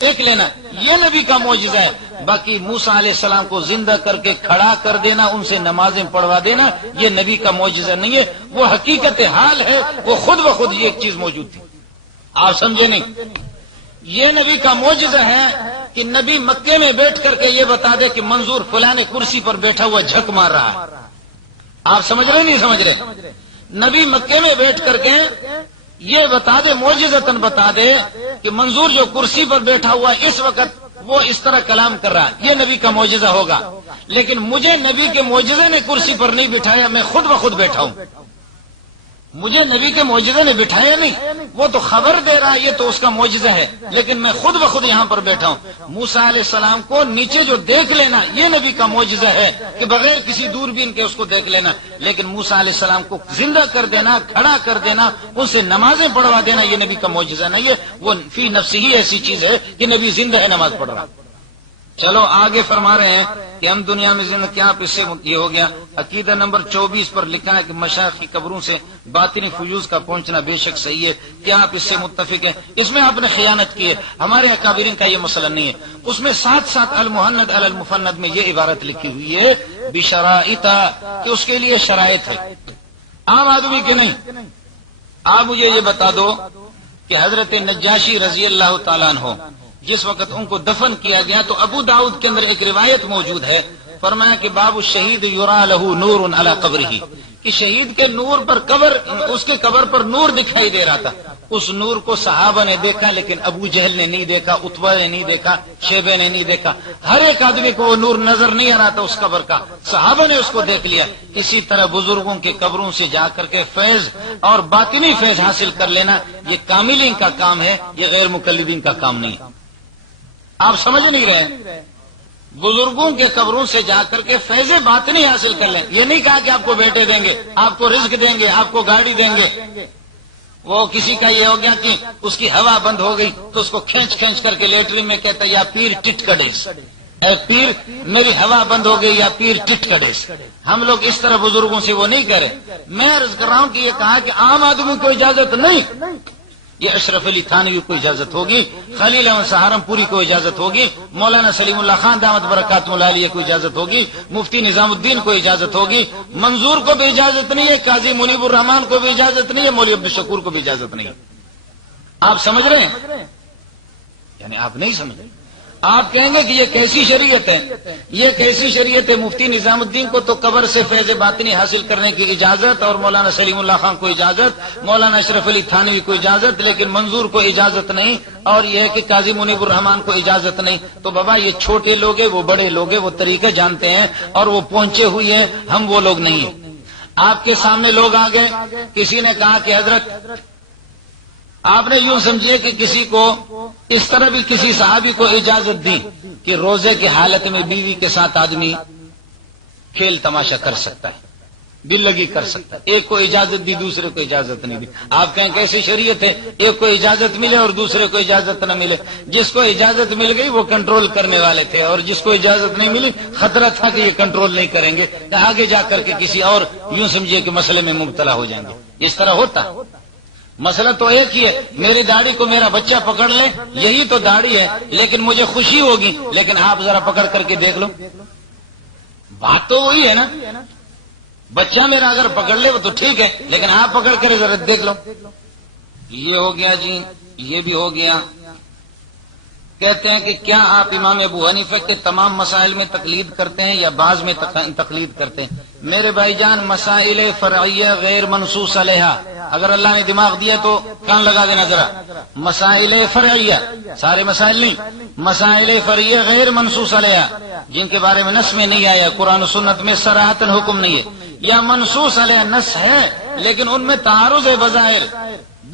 دیکھ لینا، یہ نبی کا معجزہ ہے۔ باقی موسیٰ علیہ السلام کو زندہ کر کے کھڑا کر دینا، ان سے نمازیں پڑھوا دینا، یہ نبی کا معجزہ نہیں ہے، وہ حقیقت حال ہے، وہ خود بخود یہ ایک چیز موجود تھی۔ آپ سمجھے نہیں؟ یہ نبی کا معجزہ ہے کہ نبی مکے میں بیٹھ کر کے یہ بتا دے کہ منظور فلاں کرسی پر بیٹھا ہوا جھک مار رہا ہے۔ آپ سمجھ رہے نہیں سمجھ رہے؟ نبی مکے میں بیٹھ کر کے یہ بتا دے، معجزتاً بتا دے کہ منظور جو کرسی پر بیٹھا ہوا اس وقت وہ اس طرح کلام کر رہا ہے، یہ نبی کا معجزہ ہوگا۔ لیکن مجھے نبی کے معجزے نے کرسی پر نہیں بٹھایا، میں خود بخود بیٹھا ہوں۔ مجھے نبی کے معجزے نے بٹھایا نہیں، وہ تو خبر دے رہا ہے، یہ تو اس کا معجزہ ہے، لیکن میں خود بخود یہاں پر بیٹھا ہوں۔ موسیٰ علیہ السلام کو نیچے جو دیکھ لینا یہ نبی کا معجزہ ہے کہ بغیر کسی دوربین کے اس کو دیکھ لینا، لیکن موسیٰ علیہ السلام کو زندہ کر دینا، کھڑا کر دینا، ان سے نمازیں پڑھوا دینا یہ نبی کا معجزہ نہیں ہے، وہ فی نفسی ہی ایسی چیز ہے کہ نبی زندہ ہے، نماز پڑھ رہا۔ چلو آگے فرما رہے ہیں کہ ہم دنیا میں زندہ، کیا آپ اس سے یہ ہو گیا؟ عقیدہ نمبر 24 پر لکھا ہے کہ مشائخ کی قبروں سے باطنی فیوز کا پہنچنا بے شک صحیح ہے، کیا آپ اس سے متفق ہیں؟ اس میں آپ نے خیانت کی ہے، ہمارے اکابرین کا یہ مسئلہ نہیں ہے۔ اس میں ساتھ ساتھ المحند علی المفند میں یہ عبارت لکھی ہوئی ہے بشرائط، کہ اس کے لیے شرائط ہے، عام آدمی کے نہیں۔ آپ مجھے یہ بتا دو کہ حضرت نجاشی رضی اللہ تعالیٰ عنہ جس وقت ان کو دفن کیا گیا تو ابو داؤد کے اندر ایک روایت موجود ہے، فرمایا کہ باب الشہید یرا لہ نور علی قبرہ، کہ شہید کے نور پر اس کے قبر پر نور دکھائی دے رہا تھا۔ اس نور کو صحابہ نے دیکھا لیکن ابو جہل نے نہیں دیکھا، عتبہ نے نہیں دیکھا، شیبہ نے نہیں دیکھا، ہر ایک آدمی کو وہ نور نظر نہیں آ رہا تھا اس قبر کا، صحابہ نے اس کو دیکھ لیا۔ اسی طرح بزرگوں کے قبروں سے جا کر کے فیض اور باطنی فیض حاصل کر لینا یہ کاملین کا کام ہے، یہ غیر مقلدین کا کام نہیں ہے۔ آپ سمجھ نہیں رہے؟ بزرگوں کے قبروں سے جا کر کے فیض باطنی حاصل کر لیں، یہ نہیں کہا کہ آپ کو بیٹے دیں گے، آپ کو رزق دیں گے، آپ کو گاڑی دیں گے۔ وہ کسی کا یہ ہو گیا کہ اس کی ہوا بند ہو گئی تو اس کو کھینچ کر کے لیٹرین میں کہتا ہے یا پیر ٹٹ کڑیس، اے پیر میری ہوا بند ہو گئی، یا پیر ٹٹ کڑیس۔ ہم لوگ اس طرح بزرگوں سے وہ نہیں کرے۔ میں عرض کر رہا ہوں کہ یہ کہا کہ عام آدمی کو اجازت نہیں، یہ اشرف علی تھانوی کو اجازت ہوگی، خلیل احمد سہارنپوری کو اجازت ہوگی، مولانا سلیم اللہ خان دامت برکاتہ العالیہ کو اجازت ہوگی، مفتی نظام الدین کو اجازت ہوگی، منظور کو بھی اجازت نہیں ہے، قاضی منیب الرحمان کو بھی اجازت نہیں ہے، مولوی عبدالشکور کو بھی اجازت نہیں ہے۔ آپ سمجھ رہے ہیں؟ یعنی آپ نہیں سمجھ رہے۔ آپ کہیں گے کہ یہ کیسی شریعت ہے؟ یہ کیسی شریعت ہے؟ مفتی نظام الدین کو تو قبر سے فیض باطنی حاصل کرنے کی اجازت، اور مولانا سلیم اللہ خان کو اجازت، مولانا اشرف علی تھانوی کو اجازت، لیکن منظور کو اجازت نہیں، اور یہ ہے کہ قاضی منیب الرحمان کو اجازت نہیں۔ تو بابا یہ چھوٹے لوگ ہیں، وہ بڑے لوگ ہیں، وہ طریقے جانتے ہیں اور وہ پہنچے ہوئے ہیں، ہم وہ لوگ نہیں ہیں۔ آپ کے سامنے لوگ آ گئے، کسی نے کہا کہ حضرت آپ نے یوں سمجھے کہ کسی کو اس طرح بھی کسی صحابی کو اجازت دی کہ روزے کی حالت میں بیوی کے ساتھ آدمی کھیل تماشا کر سکتا ہے، دل لگی کر سکتا ہے، ایک کو اجازت دی دوسرے کو اجازت نہیں دی۔ آپ کہیں کیسی شریعت ہے؟ ایک کو اجازت ملے اور دوسرے کو اجازت نہ ملے۔ جس کو اجازت مل گئی وہ کنٹرول کرنے والے تھے، اور جس کو اجازت نہیں ملی خطرہ تھا کہ یہ کنٹرول نہیں کریں گے، کہ آگے جا کر کے کسی اور یوں سمجھیے کہ مسئلے میں مبتلا ہو جائیں گے۔ اس طرح ہوتا ہے۔ مسئلہ تو ایک ہی ہے، میری داڑھی کو میرا بچہ پکڑ لے، یہی تو داڑھی ہے، لیکن مجھے خوشی ہوگی، لیکن آپ ذرا پکڑ کر کے دیکھ لو، بات تو وہی ہے نا۔ بچہ میرا اگر پکڑ لے وہ تو ٹھیک ہے، لیکن آپ پکڑ کر ذرا دیکھ لو۔ یہ ہو گیا جی، یہ بھی ہو گیا۔ کہتے ہیں کہ کیا آپ امام ابو حنیفہ کے تمام مسائل میں تقلید کرتے ہیں یا بعض میں تقلید کرتے ہیں؟ میرے بھائی جان، مسائل فرعیہ غیر منصوص علیہا، اگر اللہ نے دماغ دیا تو کان لگا دینا ذرا۔ مسائل فرعیہ، سارے مسائل نہیں، مسائل فرعیہ غیر منصوص علیہا، جن کے بارے میں نص میں نہیں آیا، قرآن و سنت میں صراحتاً حکم نہیں ہے، یا منصوص علیہ نص ہے لیکن ان میں تعارض ہے بظاہر،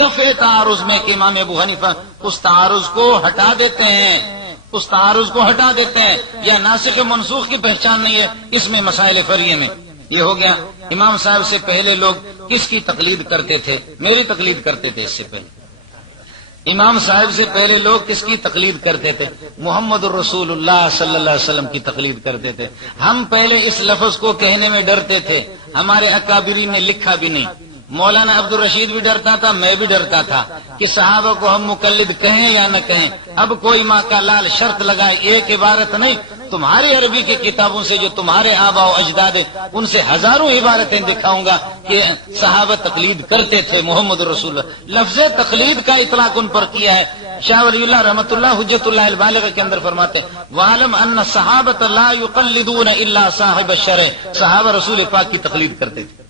دفع تعارض میں کہ امام ابو حنیفہ اس تعارض کو ہٹا دیتے ہیں، اس تعارض کو ہٹا دیتے ہیں، یا ناسخ منسوخ کی پہچان نہیں ہے اس میں مسائل فرعیہ میں۔ یہ ہو گیا۔ امام صاحب سے پہلے لوگ کس کی تقلید کرتے تھے؟ میری تقلید کرتے تھے۔ اس سے پہلے امام صاحب سے پہلے لوگ کس کی تقلید کرتے تھے؟ محمد الرسول اللہ صلی اللہ علیہ وسلم کی تقلید کرتے تھے۔ ہم پہلے اس لفظ کو کہنے میں ڈرتے تھے، ہمارے اکابرین نے لکھا بھی نہیں۔ مولانا عبد الرشید بھی ڈرتا تھا، میں بھی ڈرتا تھا کہ صحابہ کو ہم مقلد کہیں یا نہ کہیں۔ اب کوئی ماں کا لال شرط لگائے، ایک عبارت نہیں، تمہاری عربی کی کتابوں سے جو تمہارے آبا و اجداد ہیں ان سے ہزاروں عبارتیں دکھاؤں گا کہ صحابہ تقلید کرتے تھے محمد رسول اللہ۔ لفظ تقلید کا اطلاق ان پر کیا ہے۔ شاہ ولی اللہ رحمۃ اللہ حجت اللہ البالغہ کے اندر فرماتے ہیں وَعَلَمْ أَنَّ الصَّحَابَةَ لَا يُقَلِّدُونَ إِلَّا صَاحِبَ الشَّرْعِ، صحابہ رسول پاک کی تقلید کرتے تھے۔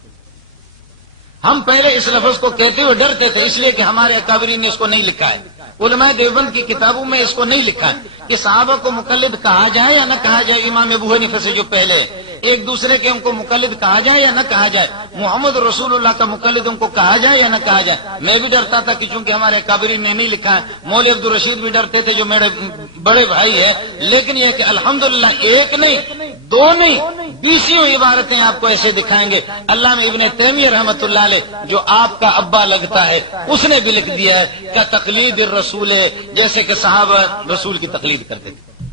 ہم پہلے اس لفظ کو کہتے ہوئے ڈرتے تھے، اس لیے کہ ہمارے اکابرین نے اس کو نہیں لکھا ہے، علماء دیوبند کی کتابوں میں اس کو نہیں لکھا ہے کہ صحابہ کو مقلد کہا جائے یا نہ کہا جائے۔ امام ابو حنیفہ سے جو پہلے ایک دوسرے کے ان کو مقلد کہا جائے یا نہ کہا جائے، محمد رسول اللہ کا مقلد ان کو کہا جائے یا نہ کہا جائے۔ میں بھی ڈرتا تھا کہ چونکہ ہمارے اکابرین نے نہیں لکھا ہے، مولوی عبد الرشید بھی ڈرتے تھے جو میرے بڑے بھائی ہیں، لیکن یہ کہ الحمدللہ ایک نہیں، دو نہیں، 20 عبارتیں آپ کو ایسے دکھائیں گے۔ علامہ ابن تیمیہ رحمۃ اللہ علیہ جو آپ کا ابا لگتا ہے اس نے بھی لکھ دیا ہے کہ تقلید الرسول ہے، جیسے کہ صحابہ رسول کی تقلید کرتے تھے۔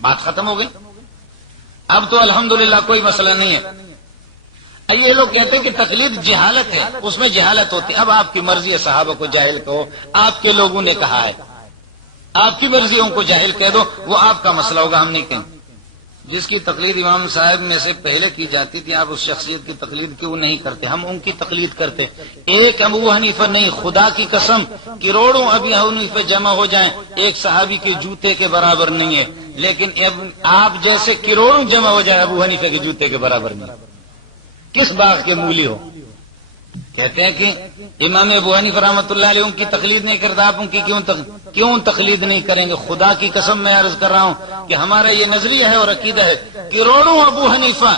بات ختم ہو گئی۔ اب تو الحمدللہ کوئی مسئلہ نہیں ہے۔ یہ لوگ کہتے ہیں کہ تقلید جہالت ہے، اس میں جہالت ہوتی ہے۔ اب آپ کی مرضی ہے صحابہ کو جاہل کہو، آپ کے لوگوں نے کہا ہے، آپ کی مرضی ان کو جاہل کہہ دو، وہ آپ کا مسئلہ ہوگا، ہم نہیں کہیں۔ جس کی تقلید امام صاحب میں سے پہلے کی جاتی تھی، آپ اس شخصیت کی تقلید کیوں نہیں کرتے؟ ہم ان کی تقلید کرتے۔ ایک ابو حنیفہ نہیں، خدا کی قسم کروڑوں ابو حنیفہ جمع ہو جائیں ایک صحابی کے جوتے کے برابر نہیں ہے، لیکن آپ جیسے کروڑوں جمع ہو جائے ابو حنیفہ کے جوتے کے برابر نہیں۔ کس باغ کے مولی ہو؟ کہتے ہیں کہ امام ابو حنیفہ رحمۃ اللہ علیہ ان کی تقلید نہیں کرتا، آپ ان کی کیوں تقلید نہیں کریں گے؟ خدا کی قسم میں عرض کر رہا ہوں کہ ہمارا یہ نظریہ ہے اور عقیدہ ہے، کروڑوں ابو حنیفہ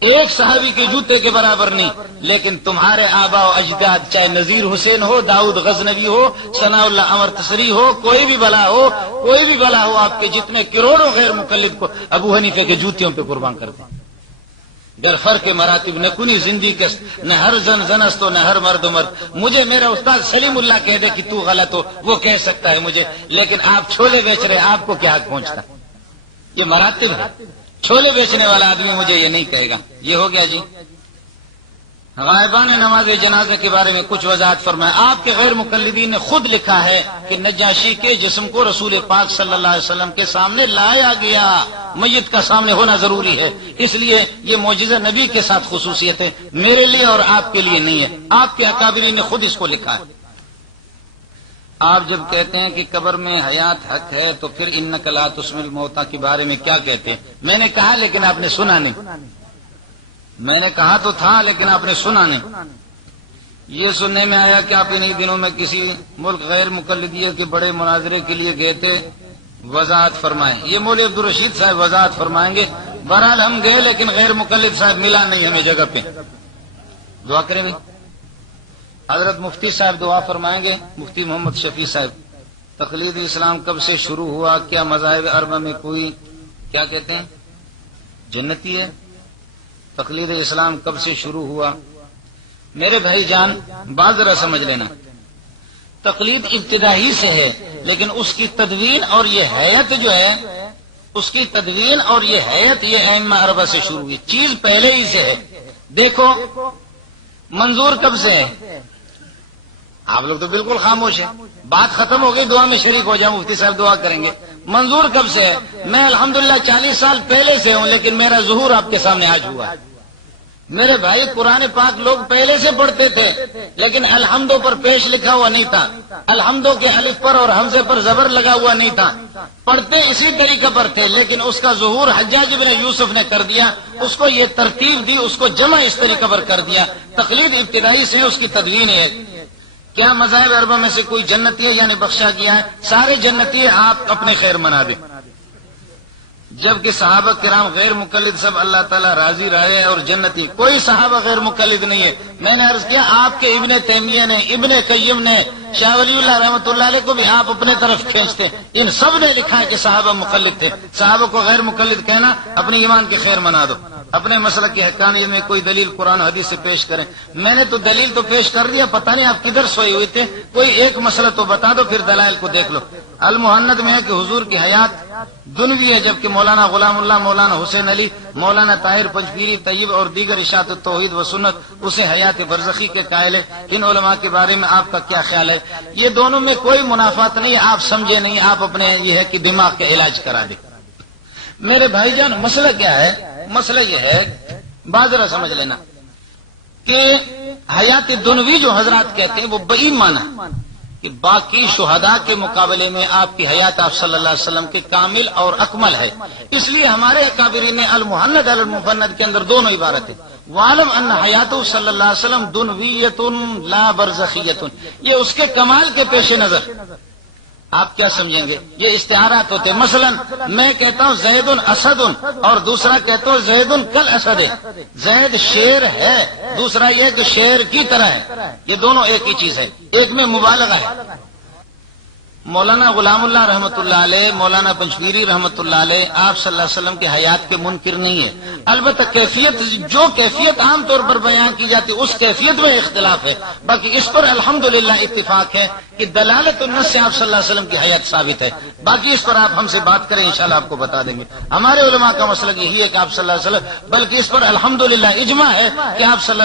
ایک صحابی کے جوتے کے برابر نہیں، لیکن تمہارے آبا و اجداد چاہے نذیر حسین ہو، داؤد غزنوی ہو، ثناء اللہ عمر تسری ہو، کوئی بھی بلا ہو، آپ کے جتنے کروڑوں غیر مقلد کو ابو حنیفہ کے جوتیوں پہ قربان کرتے ہیں۔ گر فرق مراتب نہ کنی زندگی کس، نہ ہر زن زنستو نہ ہر مرد مرد۔ مجھے میرا استاد سلیم اللہ کہہ دے کہ تو غلط ہو، وہ کہہ سکتا ہے مجھے، لیکن آپ چھولے بیچ رہے، آپ کو کیا حق پہنچتا؟ یہ مراتب ہے۔ چھولے بیچنے والا آدمی مجھے یہ نہیں کہے گا۔ یہ ہو گیا جی۔ غائبان نماز جنازہ کے بارے میں کچھ وضاحت فرمائیں۔ آپ کے غیر مقلدین نے خود لکھا ہے کہ نجاشی کے جسم کو رسول پاک صلی اللہ علیہ وسلم کے سامنے لایا گیا، میت کا سامنے ہونا ضروری ہے، اس لیے یہ معجزہ نبی کے ساتھ خصوصیت ہے، میرے لیے اور آپ کے لیے نہیں ہے۔ آپ کے اکابرین نے خود اس کو لکھا ہے۔ آپ جب کہتے ہیں کہ قبر میں حیات حق ہے تو پھر انک لا تسمع الموتى کے بارے میں کیا کہتے ہیں؟ میں نے کہا لیکن آپ نے سنا نہیں۔ میں نے کہا تو تھا لیکن آپ نے سنا نہیں۔ یہ سننے میں آیا کہ آپ انہی دنوں میں کسی ملک غیر مقلدیہ کے بڑے مناظرے کے لیے گئے تھے، وضاحت فرمائیں۔ یہ مولوی عبد الرشید صاحب وضاحت فرمائیں گے۔ بہرحال ہم گئے لیکن غیر مقلد صاحب ملا نہیں ہمیں جگہ پہ۔ دعا کریں بھائی۔ حضرت مفتی صاحب دعا فرمائیں گے، مفتی محمد شفیع صاحب۔ تقلید اسلام کب سے شروع ہوا؟ کیا مذاہب اربعہ میں کوئی کیا کہتے ہیں جنتی ہے؟ تقلید اسلام کب سے شروع ہوا؟ میرے بھائی جان بات ذرا سمجھ لینا، تقلید ابتدائی سے ہے، لیکن اس کی تدوین اور یہ حیت جو ہے، اس کی تدوین اور یہ حیت یہ ائمہ اربعہ سے شروع ہوئی، چیز پہلے ہی سے ہے۔ دیکھو منظور کب سے ہے؟ آپ لوگ تو بالکل خاموش ہیں، بات ختم ہو گئی، دعا میں شریک ہو جاؤ، مفتی صاحب دعا کریں گے۔ منظور کب سے ہے؟ میں الحمدللہ 40 سال پہلے سے ہوں، لیکن میرا ظہور آپ کے سامنے آج ہوا ہے۔ میرے بھائی قرآن پاک لوگ پہلے سے پڑھتے تھے، لیکن الحمدوں پر پیش لکھا ہوا نہیں تھا، الحمدوں کے الف پر اور حمزے پر زبر لگا ہوا نہیں تھا، پڑھتے اسی طریقے پر تھے، لیکن اس کا ظہور حجاج بن یوسف نے کر دیا، اس کو یہ ترتیب دی، اس کو جمع اس طریقے پر کر دیا۔ تقلید ابتدائی سے اس کی تدوین ہے۔ کیا مذاہب اربعہ میں سے کوئی جنتی ہے یعنی بخشا گیا ہے؟ سارے جنتی ہیں، آپ اپنے خیر منا دیں۔ جبکہ صحابہ کرام غیر مقلد سب اللہ تعالیٰ راضی رہے اور جنتی، کوئی صحابہ غیر مقلد نہیں ہے۔ میں نے عرض کیا آپ کے ابن تیمیہ نے، ابن قیم نے، شاہ ولی اللہ رحمۃ اللہ علیہ کو بھی آپ اپنے طرف کھینچتے، ان سب نے لکھا ہے کہ صحابہ مقلد تھے۔ صحابہ کو غیر مقلد کہنا اپنے ایمان کی خیر منا دو۔ اپنے مسئلہ کی حقانیت میں کوئی دلیل قرآن حدیث سے پیش کریں. میں نے تو دلیل تو پیش کر دیا, پتہ نہیں آپ کدھر سوئے ہوئے تھے. کوئی ایک مسئلہ تو بتا دو, پھر دلائل کو دیکھ لو. المحند میں ہے کہ حضور کی حیات دنوی ہے, جبکہ مولانا غلام اللہ, مولانا حسین علی, مولانا طاہر پنجپیری طیب اور دیگر اشاعت التوحید و سنت اسے حیات برزخی کے قائل ہے. ان علماء کے بارے میں آپ کا کیا خیال ہے؟ یہ دونوں میں کوئی منافات نہیں, آپ سمجھے نہیں, آپ اپنے یہ ہے کہ دماغ کے علاج کرا دیں. میرے بھائی جان, مسئلہ کیا ہے؟ مسئلہ یہ ہے, بات ذرا سمجھ لینا کہ حیات دنوی جو حضرات کہتے ہیں وہ بئی معنی کہ باقی شہداء کے مقابلے میں آپ کی حیات آپ صلی اللہ علیہ وسلم کے کامل اور اکمل ہے. اس لیے ہمارے اکابرین نے المحند المفند کے اندر دونوں عبارت ہے. وعلم ان حیات صلی اللہ علیہ وسلم دنویت لا برزخیت, یہ اس کے کمال کے پیش نظر. آپ کیا سمجھیں گے؟ یہ استعارات ہوتے. مثلا میں کہتا ہوں زید اسد اور دوسرا کہتا ہوں زید کل اسد. زید شیر ہے, دوسرا یہ کہ شیر کی طرح ہے. یہ دونوں ایک ہی چیز ہے, ایک میں مبالغہ ہے. مولانا غلام اللہ رحمۃ اللہ علیہ, مولانا پنجپیری رحمۃ اللہ علیہ آپ صلی اللہ علیہ وسلم کے حیات کے منکر نہیں ہے. البتہ کیفیت, جو کیفیت عام طور پر بیان کی جاتی اس کیفیت میں اختلاف ہے. باقی اس پر الحمدللہ اتفاق ہے کہ دلالت النص سے آپ صلی اللہ علیہ وسلم کی حیات ثابت ہے. باقی اس پر آپ ہم سے بات کریں, انشاءاللہ آپ کو بتا دیں گے. ہمارے علماء کا مسئلہ یہی ہے کہ آپ صلی اللہ علیہ وسلم, بلکہ اس پر الحمدللہ اجماع ہے کہ آپ صلی اللہ